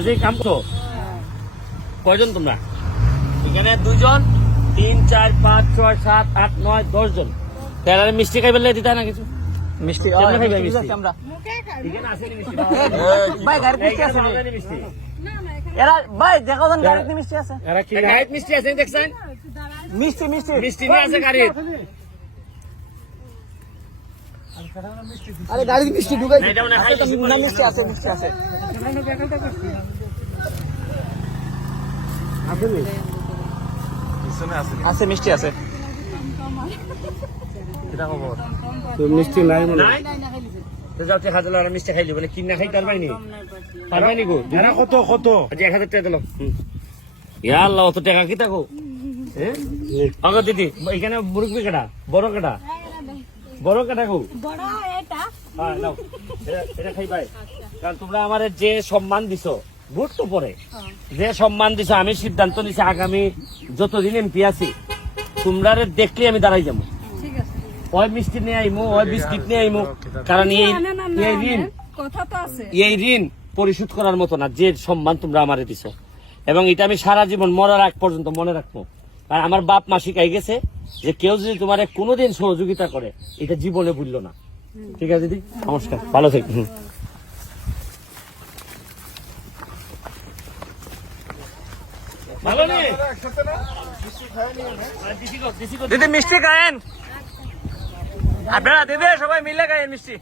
আজকে কাম করছ? কয়জন তোমরা? এখানে দুজন তিন চার পাঁচ ছয় সাত আট নয় দশ জন তাহলে মিষ্টি খাই বললে দিতে না কিছু? মিষ্টি আমরা? এখানে আসেনি মিষ্টি। ভাই গাড়িতে মিষ্টি আছে মিষ্টি। এরা ভাই দেখো তো গাড়িতে মিষ্টি আছে। এরা কি গাইড মিষ্টি আছে দেখছেন? মিষ্টি মিষ্টি। মিষ্টি নিয়ে আছে গাড়ির। আরে গাড়িতে মিষ্টি ঢুকাই না, হয় না মিষ্টি আছে মিষ্টি আছে। আছে মিষ্টি আছে। মিষ্টি নাই মনে হয়। নাই? তো যাও দেখা দিল আর মিষ্টি খাইলি বলে। কিনা খাই তার পাইনি পারবাইনি গো? এরা কত কত? আচ্ছা এক হাজার টাকা দিল। ইয়া আল্লাহ অত টাকা কি থাকো আগো দিদি এখানে মুরগি কাটা বড় কাটা বড় কাটা গো বড় এটা? হ্যাঁ নাও। এটা- এটা খাই পাই কারণ তোমরা আমার যে সম্মান দিছো ভোট তো পরে। যে সম্মান দিছো আমি সিদ্ধান্ত নিছি আগামী যতদিন এমপি আছি তোমরা দেখলে আমি দাঁড়াই যাব। ঠিক ওই মিষ্টি নিয়ে আইমু ওই বিস্কিট নিয়ে আইমু। কারণ এই ঋণ কথা তো আছে। এই ঋণ পরিশোধ করার মতো না যে সম্মান তোমরা আমারে দিছ। এবং এটা আমি সারা জীবন মরার আগ পর্যন্ত মনে রাখব। আর আমার বাপ মাসিক আই গেছে যে কেউ যদি তোমার কোনোদিন সহযোগিতা করে, এটা জীবনে ভুললো না। ঠিক আছে, দিদি? নমস্কার। ভালো থাকি দিদি, মিষ্টি খায়েন। আপনারা দিদি সবাই মিলে খায়েন মিষ্টি।